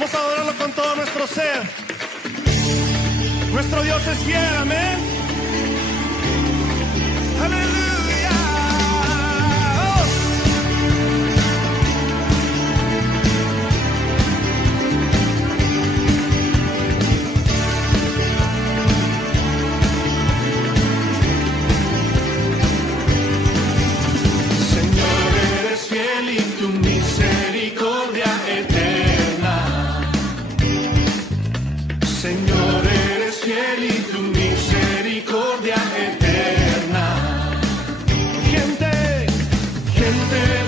Vamos a adorarlo con todo nuestro ser. Nuestro Dios es fiel, amén. Aleluya. Oh. Señor, eres fiel y tu misericordia eterna. Señor, eres fiel y tu misericordia eterna. Gente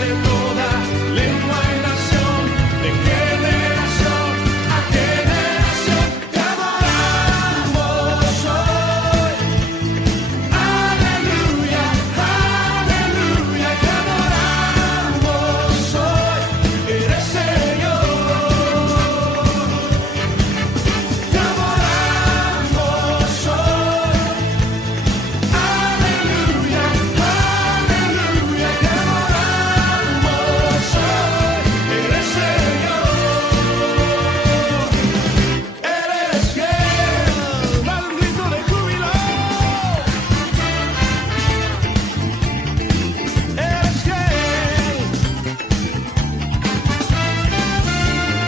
de toda lengua y nación, de generación a generación, te adoramos hoy. Aleluya, aleluya, te adoramos hoy. Eres Señor. Te adoramos hoy. Aleluya, aleluya, te adoramos hoy. Eres Señor. Eres fiel. Da un grito de júbilo. Eres fiel.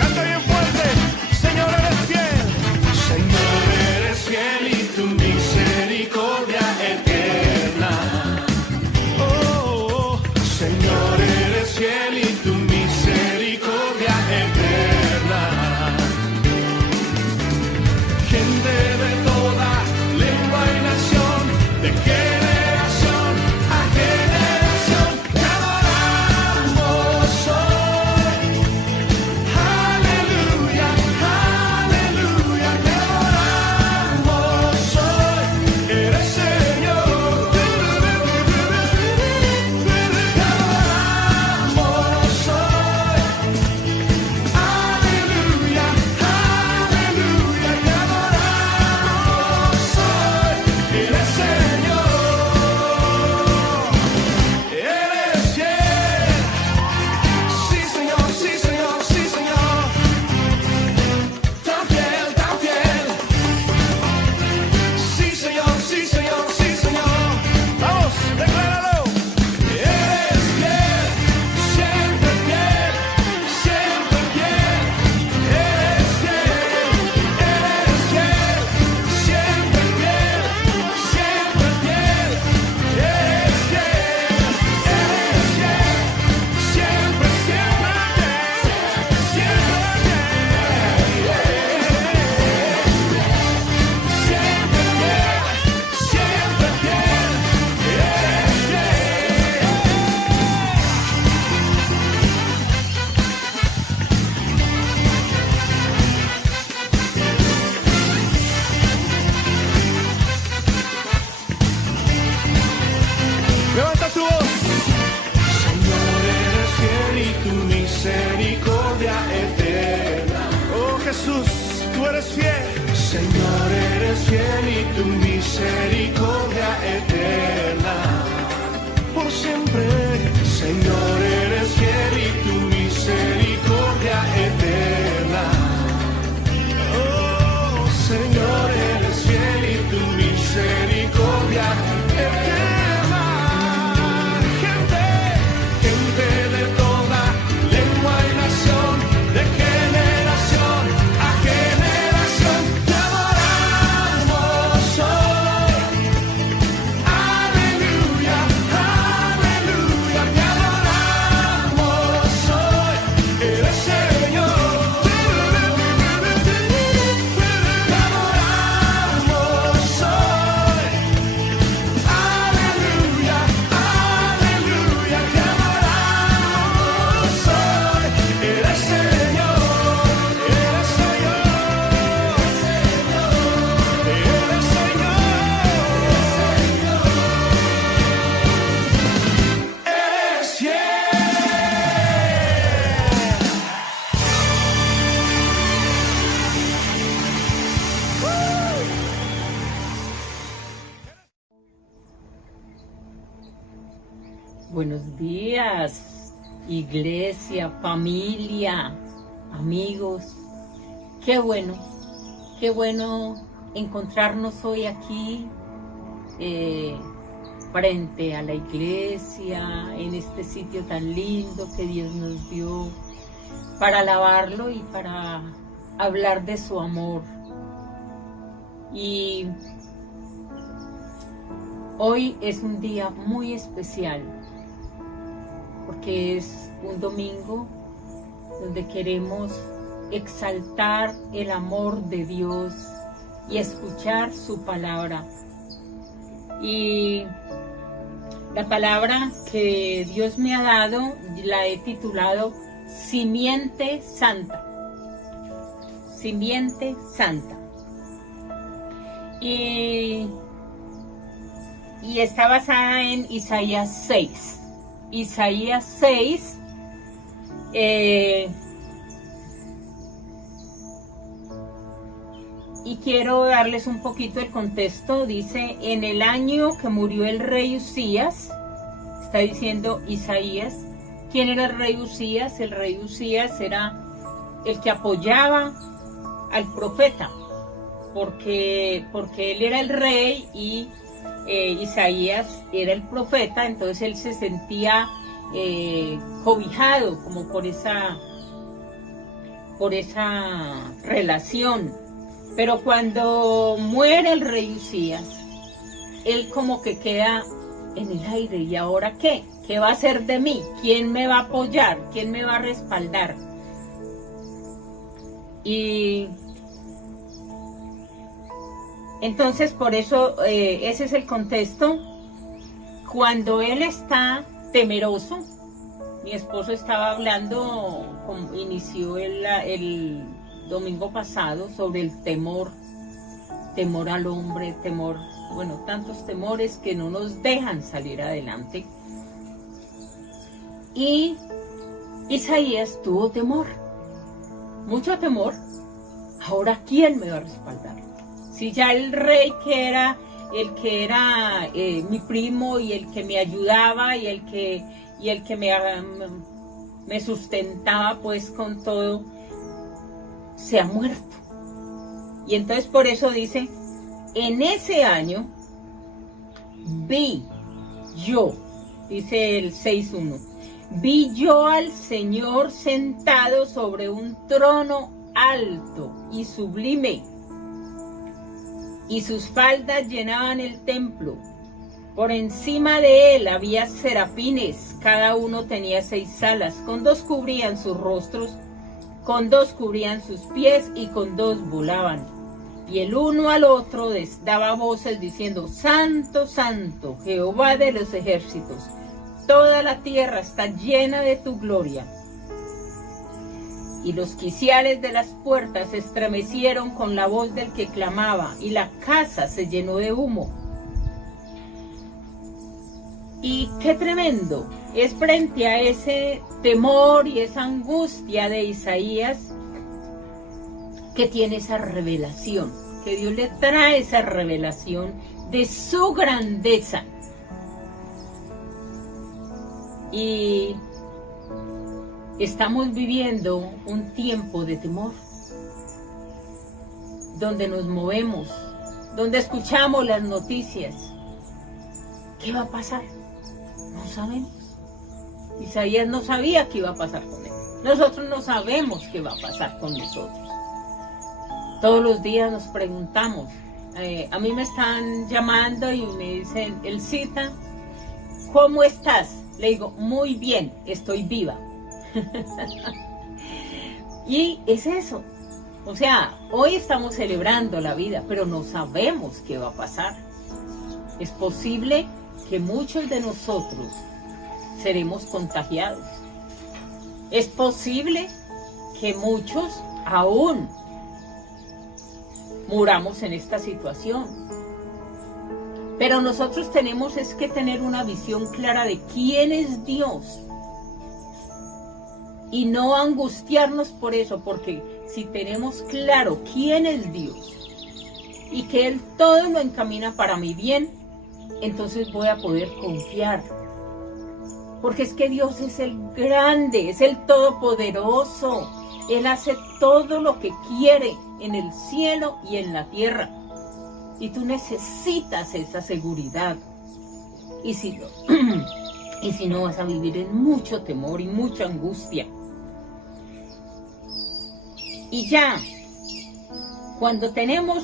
Canta bien fuerte. Señor, eres fiel. Señor, eres fiel y tu misericordia eterna. Oh, Señor, eres fiel y tu misericordia eterna. Gente de toda lengua y nación, de generación a generación, te adoramos hoy. Aleluya, aleluya, te adoramos hoy. Eres Señor. Te adoramos hoy. Aleluya, aleluya, te adoramos hoy. Eres Señor. Eres fiel. Sí, Señor, sí, Señor, sí, Señor. Tan fiel, tan fiel. Sí, Señor, sí, Señor, sí, Señor. Vamos, decláralo. Eres fiel, siempre fiel, siempre fiel. Eres fiel, siempre fiel, siempre fiel. Eres fiel, siempre, siempre fiel, siempre siempre fiel, eres fiel. Levanta tu voz. Señor, eres fiel y tu misericordia eterna. Oh Jesús, tú eres fiel. Señor, eres fiel y tu misericordia eterna. Por siempre. Señor, eres fiel y tu misericordia eterna. Oh, Señor, eres fiel y tu misericordia eterna. Gente de toda lengua y nación, de generación a generación, te adoramos hoy. Aleluya, aleluya, te adoramos hoy. Eres Señor. Te adoramos hoy. Aleluya, aleluya, te adoramos hoy. Eres Señor, eres Señor, eres Señor, eres fiel. Buenos días, iglesia, familia, amigos. Qué bueno encontrarnos hoy aquí frente a la iglesia, en este sitio tan lindo que Dios nos dio, para alabarlo y para hablar de su amor. Y hoy es un día muy especial, porque es un domingo donde queremos exaltar el amor de Dios y escuchar su palabra. Y la palabra que Dios me ha dado la he titulado Simiente Santa. Simiente Santa. Y está basada en Isaías 6. Isaías 6 y quiero darles un poquito el contexto. Dice, en el año que murió el rey Usías, está diciendo Isaías. ¿Quién era el rey Usías? El rey Usías era el que apoyaba al profeta, porque él era el rey y Isaías era el profeta, entonces él se sentía cobijado como por esa relación. Pero cuando muere el rey Usías, él como que queda en el aire. ¿Y ahora qué? ¿Qué va a hacer de mí? ¿Quién me va a apoyar? ¿Quién me va a respaldar? Y entonces por eso ese es el contexto. Cuando él está temeroso, mi esposo estaba hablando, inició el domingo pasado sobre el temor al hombre, tantos temores que no nos dejan salir adelante. Y Isaías tuvo temor, mucho temor. Ahora, ¿quién me va a respaldar? Si ya el rey que era mi primo y el que me ayudaba y el que me sustentaba pues con todo, se ha muerto. Y entonces por eso dice, en ese año vi yo, dice el 6.1, vi yo al Señor sentado sobre un trono alto y sublime, y sus faldas llenaban el templo. Por encima de él había serafines, cada uno tenía 6 alas, con 2 cubrían sus rostros, con 2 cubrían sus pies y con 2 volaban. Y el uno al otro daba voces diciendo, Santo, Santo, Jehová de los ejércitos, toda la tierra está llena de tu gloria. Y los quiciales de las puertas se estremecieron con la voz del que clamaba, y la casa se llenó de humo. Y qué tremendo es frente a ese temor y esa angustia de Isaías, que tiene esa revelación, que Dios le trae esa revelación de su grandeza. Y estamos viviendo un tiempo de temor, donde nos movemos, donde escuchamos las noticias. ¿Qué va a pasar? No sabemos. Isaías no sabía qué iba a pasar con él. Nosotros no sabemos qué va a pasar con nosotros. Todos los días nos preguntamos. A mí me están llamando y me dicen, Elcita, ¿cómo estás? Le digo, muy bien, estoy viva. Y es eso. O sea, hoy estamos celebrando la vida, pero no sabemos qué va a pasar. Es posible que muchos de nosotros seremos contagiados. Es posible que muchos aún muramos en esta situación. Pero nosotros tenemos que tener una visión clara de quién es Dios. Y no angustiarnos por eso, porque si tenemos claro quién es Dios y que Él todo lo encamina para mi bien, entonces voy a poder confiar. porque es que Dios es el grande, es el todopoderoso. Él hace todo lo que quiere en el cielo y en la tierra. Y tú necesitas esa seguridad. Y si no vas a vivir en mucho temor y mucha angustia. Y ya, cuando tenemos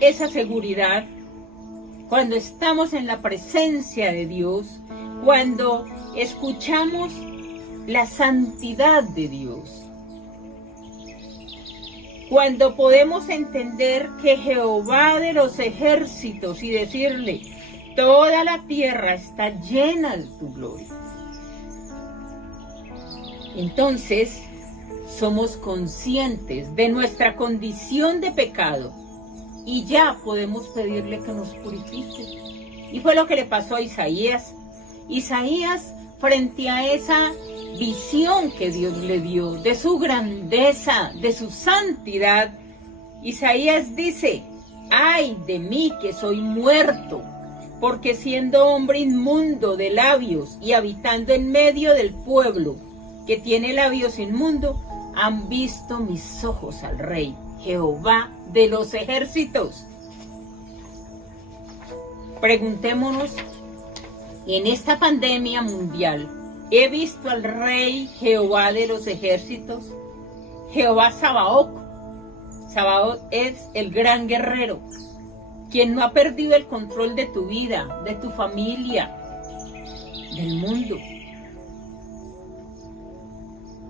esa seguridad, cuando estamos en la presencia de Dios, cuando escuchamos la santidad de Dios, cuando podemos entender que Jehová de los ejércitos y decirle, toda la tierra está llena de tu gloria. Entonces, somos conscientes de nuestra condición de pecado y ya podemos pedirle que nos purifique. Y fue lo que le pasó a Isaías. Isaías, frente a esa visión que Dios le dio de su grandeza, de su santidad, Isaías dice, ay de mí que soy muerto, porque siendo hombre inmundo de labios y habitando en medio del pueblo que tiene labios inmundos, han visto mis ojos al Rey, Jehová de los ejércitos. Preguntémonos, en esta pandemia mundial, ¿he visto al Rey Jehová de los ejércitos? Jehová Sabaoth. Sabaoth es el gran guerrero, quien no ha perdido el control de tu vida, de tu familia, del mundo.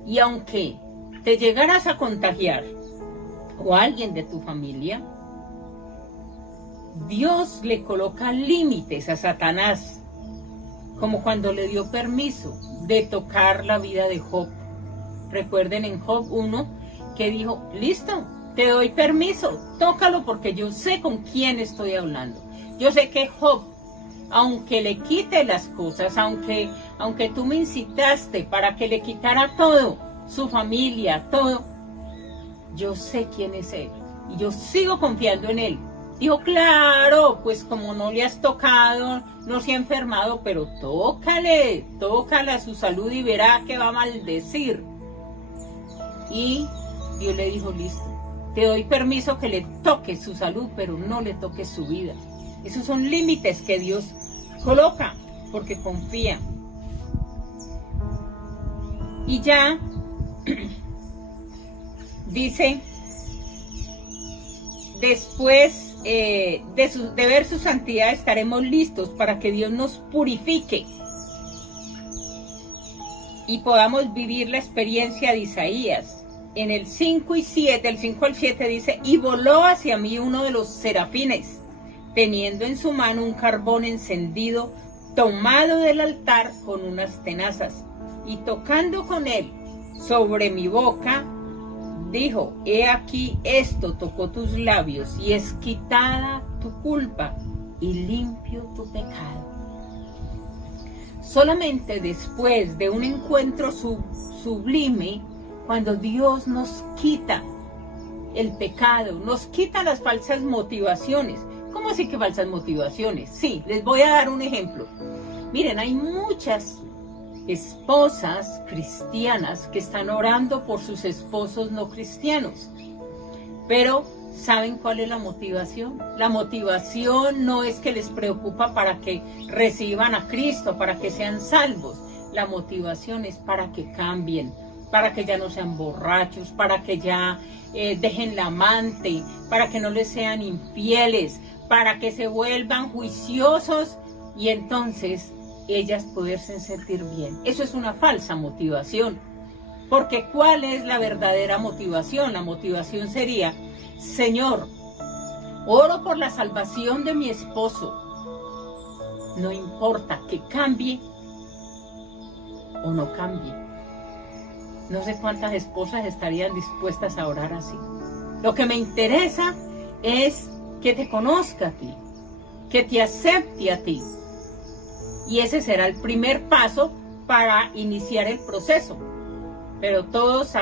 Y aunque te llegaras a contagiar o alguien de tu familia, Dios le coloca límites a Satanás, como cuando le dio permiso de tocar la vida de Job. Recuerden en Job 1 que dijo, listo, te doy permiso, tócalo porque yo sé con quién estoy hablando. Yo sé que Job, aunque le quite las cosas, aunque tú me incitaste para que le quitara todo, su familia, todo, yo sé quién es él y yo sigo confiando en él. Dijo, claro, pues como no le has tocado, no se ha enfermado, pero tócale a su salud y verá que va a maldecir. Y Dios le dijo, listo, te doy permiso que le toques su salud, pero no le toques su vida. Esos son límites que Dios coloca porque confía. Y ya dice, después de ver su santidad estaremos listos para que Dios nos purifique y podamos vivir la experiencia de Isaías. En el 5 y 7, el 5 al 7 dice, y voló hacia mí uno de los serafines, teniendo en su mano un carbón encendido, tomado del altar con unas tenazas, y tocando con él sobre mi boca, dijo, he aquí esto tocó tus labios, y es quitada tu culpa, y limpio tu pecado. Solamente después de un encuentro sublime, cuando Dios nos quita el pecado, nos quita las falsas motivaciones. ¿Cómo así que falsas motivaciones? Sí, les voy a dar un ejemplo. Miren, hay muchas esposas cristianas que están orando por sus esposos no cristianos. Pero, ¿saben cuál es la motivación? La motivación no es que les preocupa para que reciban a Cristo, para que sean salvos. La motivación es para que cambien, para que ya no sean borrachos, para que ya dejen la amante, para que no les sean infieles, para que se vuelvan juiciosos y entonces ellas poderse sentir bien. Eso es una falsa motivación, porque ¿cuál es la verdadera motivación? La motivación sería, Señor, oro por la salvación de mi esposo, no importa que cambie o no cambie. No sé cuántas esposas estarían dispuestas a orar así. Lo que me interesa es que te conozca a ti, que te acepte a ti. Y ese será el primer paso para iniciar el proceso. Pero todos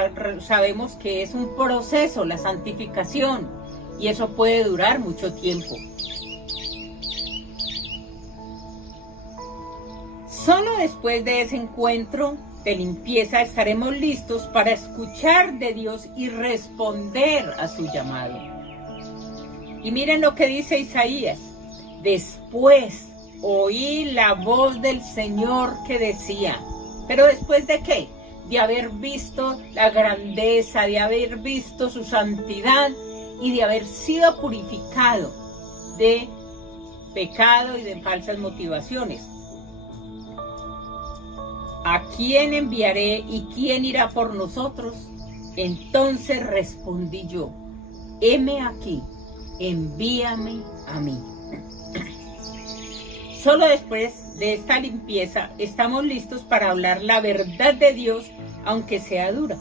sabemos que es un proceso, la santificación, y eso puede durar mucho tiempo. Solo después de ese encuentro de limpieza estaremos listos para escuchar de Dios y responder a su llamado. Y miren lo que dice Isaías. Después oí la voz del Señor que decía, ¿pero después de qué? De haber visto la grandeza, de haber visto su santidad y de haber sido purificado de pecado y de falsas motivaciones. ¿A quién enviaré y quién irá por nosotros? Entonces respondí yo, heme aquí, envíame a mí. Solo después de esta limpieza estamos listos para hablar la verdad de Dios, aunque sea dura.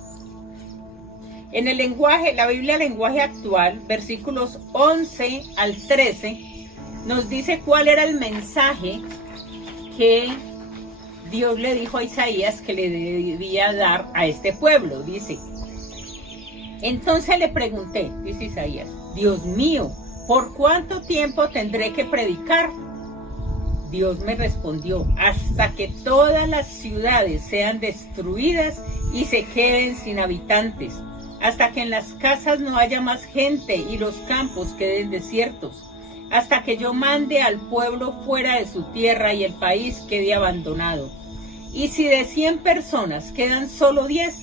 En el lenguaje, la Biblia lenguaje actual, versículos 11 al 13, nos dice cuál era el mensaje que Dios le dijo a Isaías que le debía dar a este pueblo. Dice, entonces le pregunté, dice Isaías, Dios mío, ¿por cuánto tiempo tendré que predicar? Dios me respondió, hasta que todas las ciudades sean destruidas y se queden sin habitantes, hasta que en las casas no haya más gente y los campos queden desiertos, hasta que yo mande al pueblo fuera de su tierra y el país quede abandonado. Y si de 100 personas quedan solo 10,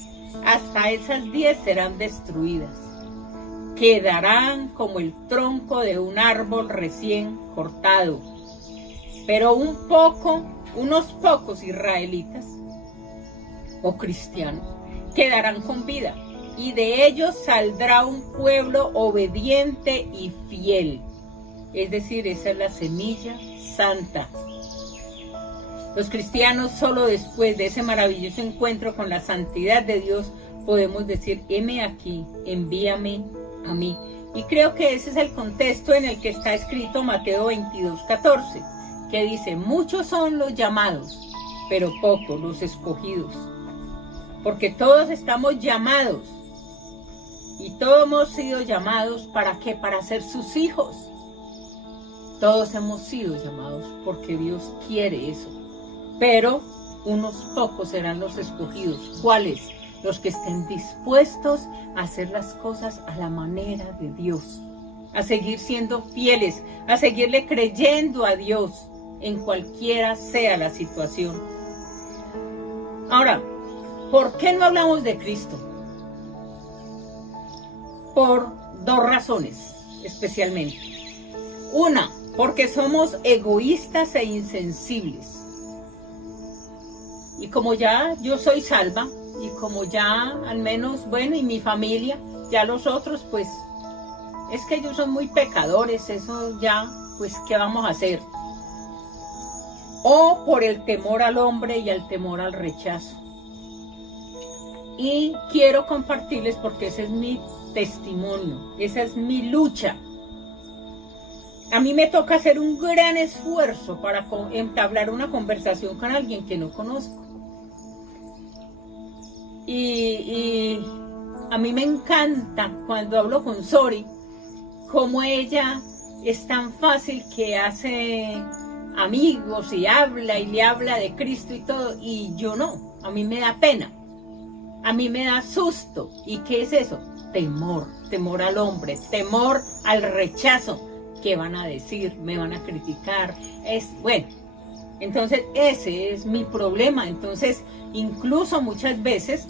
hasta esas 10 serán destruidas. Quedarán como el tronco de un árbol recién cortado. Pero unos pocos israelitas o cristianos quedarán con vida, y de ellos saldrá un pueblo obediente y fiel. Es decir, esa es la semilla santa. Los cristianos solo después de ese maravilloso encuentro con la santidad de Dios podemos decir, heme aquí, envíame a mí. Y creo que ese es el contexto en el que está escrito Mateo 22:14. Que dice, muchos son los llamados, pero pocos los escogidos. Porque todos estamos llamados, y todos hemos sido llamados, ¿para qué? Para ser sus hijos. Todos hemos sido llamados porque Dios quiere eso. Pero unos pocos serán los escogidos. ¿Cuáles? Los que estén dispuestos a hacer las cosas a la manera de Dios, a seguir siendo fieles, a seguirle creyendo a Dios, en cualquiera sea la situación. Ahora, ¿por qué no hablamos de Cristo? Por dos razones, especialmente. Una, porque somos egoístas e insensibles. Y como ya yo soy salva, y como ya al menos, bueno, y mi familia, ya los otros, pues, es que ellos son muy pecadores, eso ya, pues, ¿qué vamos a hacer? O por el temor al hombre y al temor al rechazo. Y quiero compartirles porque ese es mi testimonio, esa es mi lucha. A mí me toca hacer un gran esfuerzo para entablar una conversación con alguien que no conozco. Y a mí me encanta cuando hablo con Sori, como ella es tan fácil que hace amigos y le habla de Cristo y todo, y yo no, a mí me da pena, a mí me da susto. ¿Y qué es eso? Temor al hombre, temor al rechazo. ¿Qué van a decir? ¿Me van a criticar? Bueno, entonces ese es mi problema. Entonces, incluso muchas veces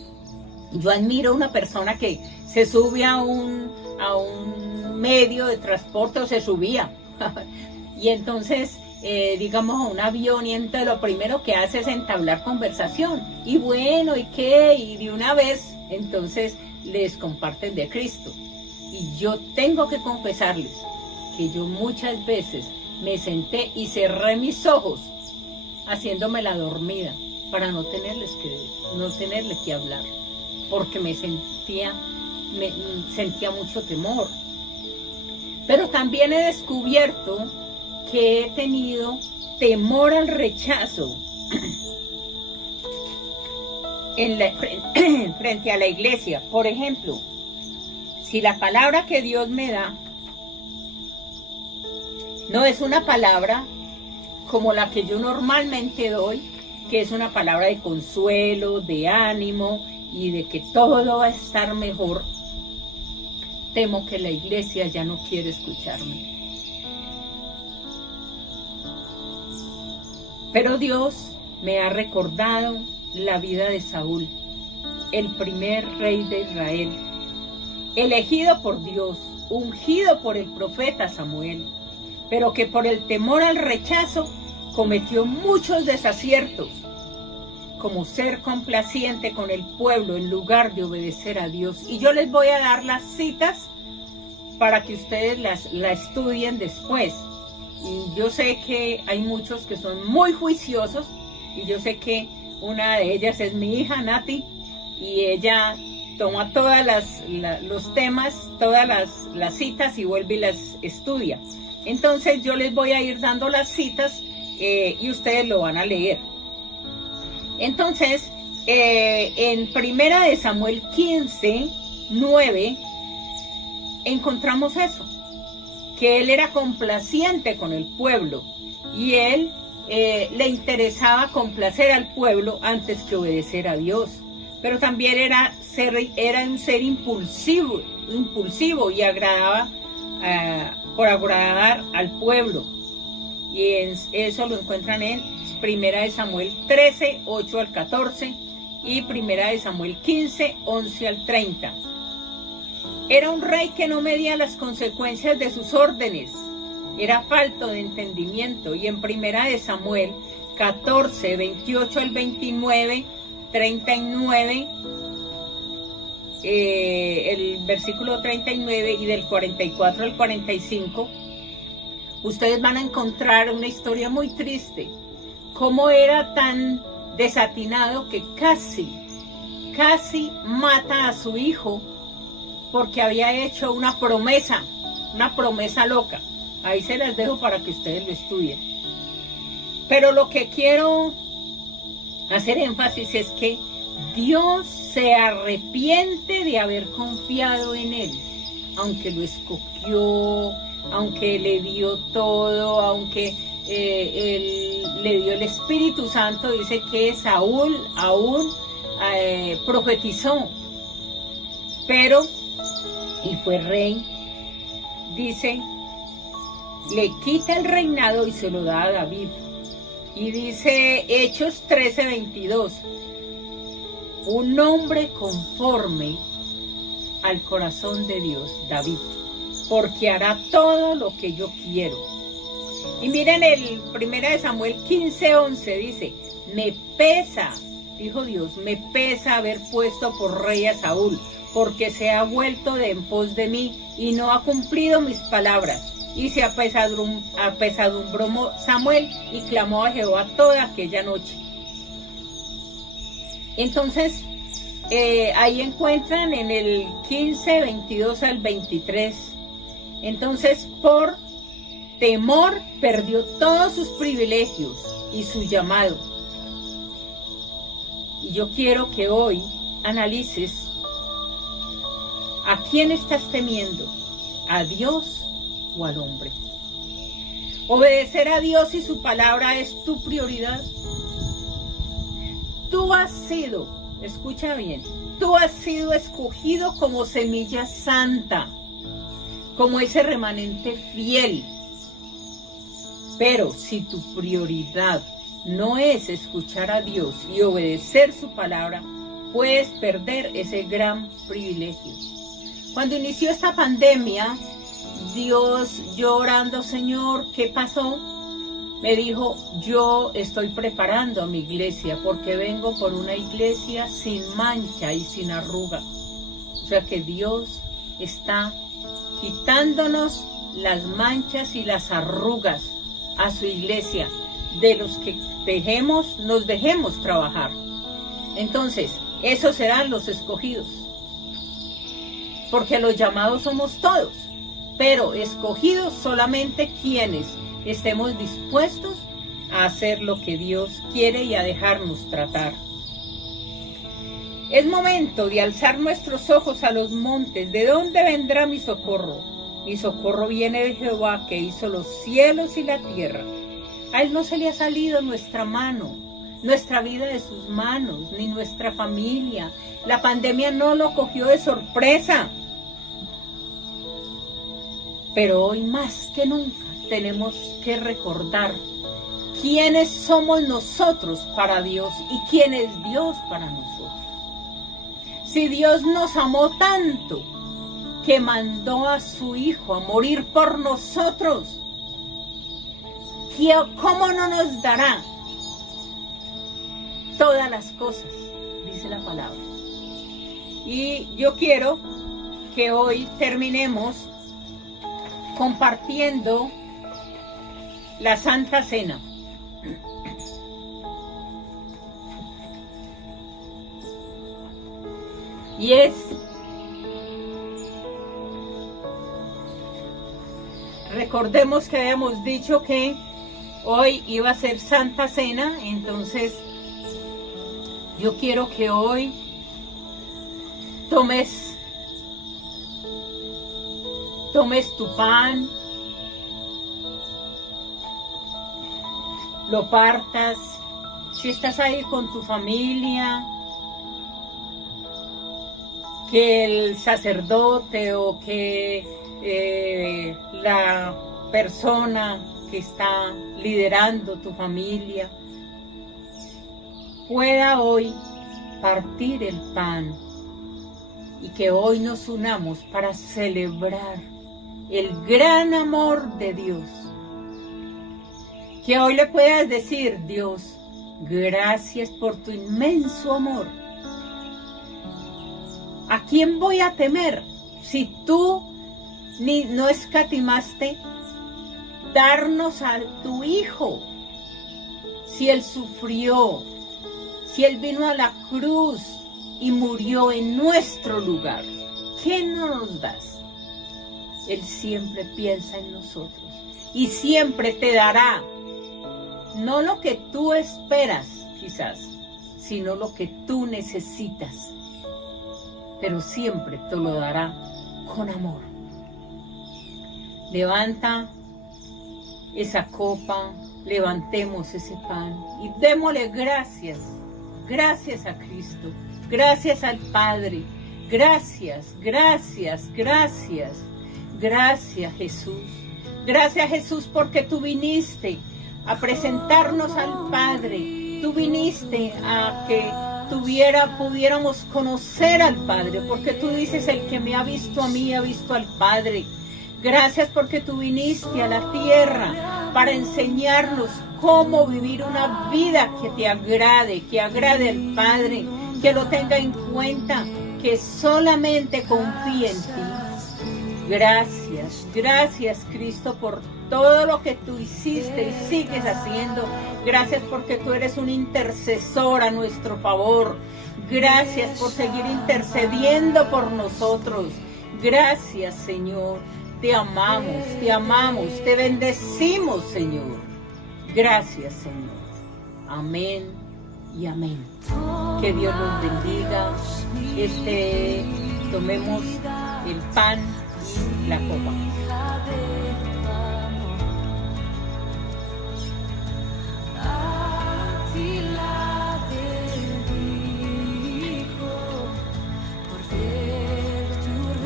yo admiro a una persona que se sube a un medio de transporte, o se subía y entonces digamos a un avión, y entonces lo primero que hace es entablar conversación, y bueno, ¿y qué? Y de una vez entonces les comparten de Cristo. Y yo tengo que confesarles que yo muchas veces me senté y cerré mis ojos haciéndome la dormida para no tenerle que hablar, porque me sentía mucho temor. Pero también he descubierto que he tenido temor al rechazo frente a la iglesia. Por ejemplo, si la palabra que Dios me da no es una palabra como la que yo normalmente doy, que es una palabra de consuelo, de ánimo y de que todo va a estar mejor, temo que la iglesia ya no quiere escucharme. Pero Dios me ha recordado la vida de Saúl, el primer rey de Israel, elegido por Dios, ungido por el profeta Samuel, pero que por el temor al rechazo cometió muchos desaciertos, como ser complaciente con el pueblo en lugar de obedecer a Dios. Y yo les voy a dar las citas para que ustedes la estudien después. Y yo sé que hay muchos que son muy juiciosos, y yo sé que una de ellas es mi hija Nati, y ella toma todas los temas, todas las citas y vuelve y las estudia. Entonces yo les voy a ir dando las citas y ustedes lo van a leer. Entonces, en Primera de Samuel 15, 9, encontramos eso, que él era complaciente con el pueblo y él le interesaba complacer al pueblo antes que obedecer a Dios. Pero también era un ser impulsivo y agradaba por agradar al pueblo. Y eso lo encuentran en Primera de Samuel 13, 8 al 14 y Primera de Samuel 15, 11 al 30. Era un rey que no medía las consecuencias de sus órdenes, era falto de entendimiento. Y en Primera de Samuel 14, 28 al 29, 39, el versículo 39 y del 44 al 45, ustedes van a encontrar una historia muy triste. Cómo era tan desatinado que casi mata a su hijo porque había hecho una promesa loca. Ahí se las dejo para que ustedes lo estudien. Pero lo que quiero hacer énfasis es que Dios se arrepiente de haber confiado en él, aunque lo escogió, aunque le dio todo, aunque él le dio el Espíritu Santo. Dice que Saúl aún profetizó, pero, y fue rey, dice, le quita el reinado y se lo da a David. Y dice Hechos 13:22, un hombre conforme al corazón de Dios, David, porque hará todo lo que yo quiero. Y miren el Primera de Samuel 15:11, dice, me pesa, dijo Dios, me pesa haber puesto por rey a Saúl, porque se ha vuelto de en pos de mí y no ha cumplido mis palabras. Y se apesadumbró Samuel y clamó a Jehová toda aquella noche. Entonces, ahí encuentran en el 15, 22 al 23. Entonces, por temor perdió todos sus privilegios y su llamado. Y yo quiero que hoy analices a quién estás temiendo, a Dios o al hombre. ¿Obedecer a Dios y su palabra es tu prioridad? Tú has sido, escucha bien, tú has sido escogido como semilla santa, como ese remanente fiel. Pero si tu prioridad no es escuchar a Dios y obedecer su palabra, puedes perder ese gran privilegio. Cuando inició esta pandemia, Dios, yo orando, Señor, ¿qué pasó? Me dijo, yo estoy preparando a mi iglesia porque vengo por una iglesia sin mancha y sin arruga. O sea que Dios está quitándonos las manchas y las arrugas a su iglesia, de los que nos dejemos trabajar. Entonces, esos serán los escogidos, porque los llamados somos todos, pero escogidos solamente quienes estemos dispuestos a hacer lo que Dios quiere y a dejarnos tratar. Es momento de alzar nuestros ojos a los montes. ¿De dónde vendrá mi socorro? Mi socorro viene de Jehová, que hizo los cielos y la tierra. A él no se le ha salido nuestra mano, nuestra vida de sus manos, ni nuestra familia. La pandemia no lo cogió de sorpresa. Pero hoy más que nunca tenemos que recordar quiénes somos nosotros para Dios y quién es Dios para nosotros. Si Dios nos amó tanto que mandó a su Hijo a morir por nosotros, ¿cómo no nos dará todas las cosas? Dice la palabra. Y yo quiero que hoy terminemos compartiendo la Santa Cena. Y recordemos que habíamos dicho que hoy iba a ser Santa Cena, entonces yo quiero que hoy tomes tu pan, lo partas, si estás ahí con tu familia, que el sacerdote o que la persona que está liderando tu familia pueda hoy partir el pan y que hoy nos unamos para celebrar el gran amor de Dios. Que hoy le puedas decir: Dios, gracias por tu inmenso amor. ¿A quién voy a temer si tú no escatimaste darnos a tu Hijo? Si Él sufrió, si Él vino a la cruz y murió en nuestro lugar, ¿qué no nos das? Él siempre piensa en nosotros y siempre te dará, no lo que tú esperas quizás, sino lo que tú necesitas, pero siempre te lo dará con amor. Levanta esa copa, levantemos ese pan y démosle gracias. Gracias a Cristo, gracias al Padre, gracias, gracias, gracias, gracias Jesús. Gracias Jesús porque tú viniste a presentarnos al Padre, tú viniste a que pudiéramos conocer al Padre, porque tú dices: el que me ha visto a mí ha visto al Padre. Gracias porque tú viniste a la tierra para enseñarnos cómo vivir una vida que te agrade, que agrade al Padre, que lo tenga en cuenta, que solamente confíe en ti. Gracias, gracias Cristo por todo lo que tú hiciste y sigues haciendo. Gracias porque tú eres un intercesor a nuestro favor. Gracias por seguir intercediendo por nosotros. Gracias Señor. Te amamos, te bendecimos, Señor. Gracias, Señor. Amén y amén. Que Dios los bendiga. Tomemos el pan y la copa.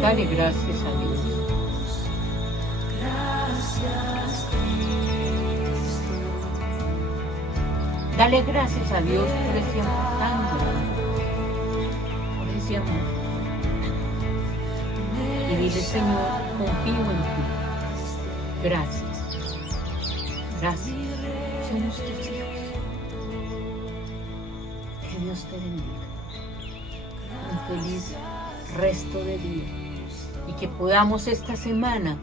Dale gracias a Dios. Dale gracias a Dios por ese amor tan grande, por ese amor. Y dile: Señor, confío en ti. Gracias. Gracias. Somos tus hijos. Que Dios te bendiga. Un feliz resto de día. Y que podamos esta semana,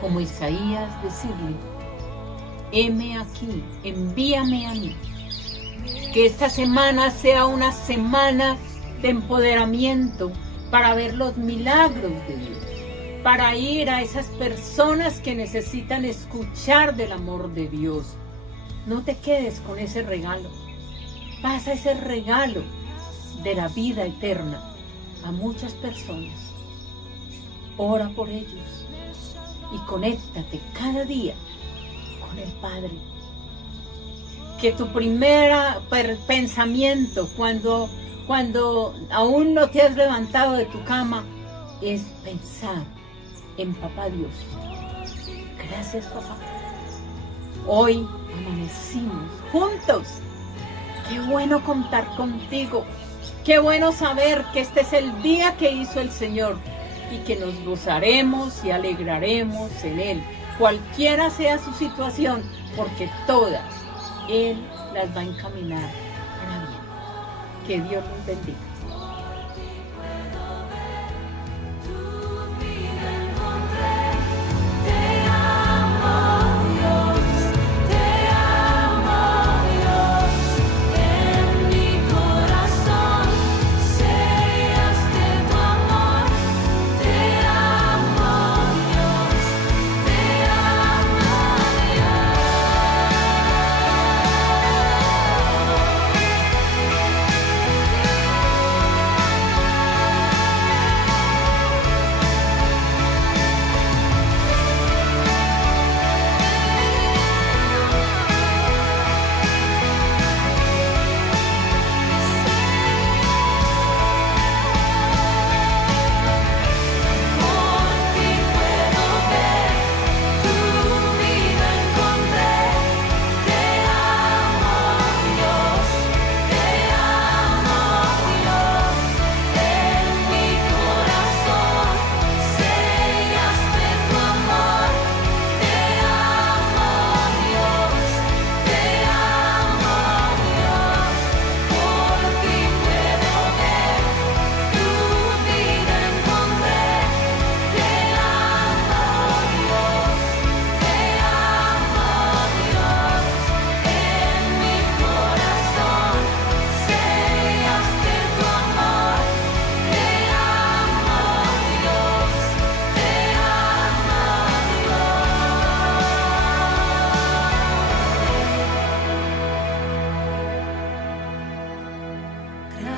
como Isaías, decirle: heme aquí, envíame a mí. Que esta semana sea una semana de empoderamiento para ver los milagros de Dios, para ir a esas personas que necesitan escuchar del amor de Dios. No te quedes con ese regalo. Pasa ese regalo de la vida eterna a muchas personas. Ora por ellos y conéctate cada día con el Padre. que tu primera pensamiento cuando aún no te has levantado de tu cama es pensar en Papá Dios. Gracias, papá. Hoy amanecimos juntos. Qué bueno contar contigo. Qué bueno saber que este es el día que hizo el Señor y que nos gozaremos y alegraremos en Él, cualquiera sea su situación, porque todas Él las va a encaminar para bien. Que Dios nos bendiga.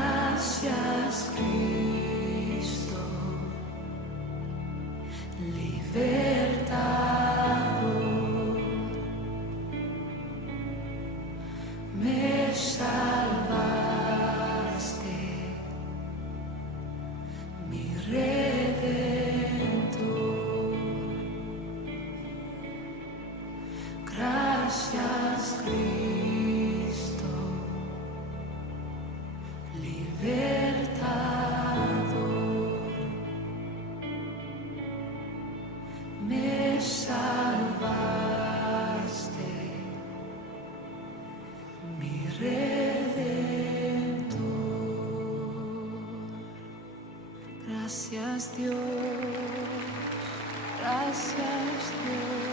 Gracias, Cristo, libertador, me salvaste, mi redentor. Gracias, Cristo, libertador, me salvaste, mi redentor. Gracias Dios, gracias Dios.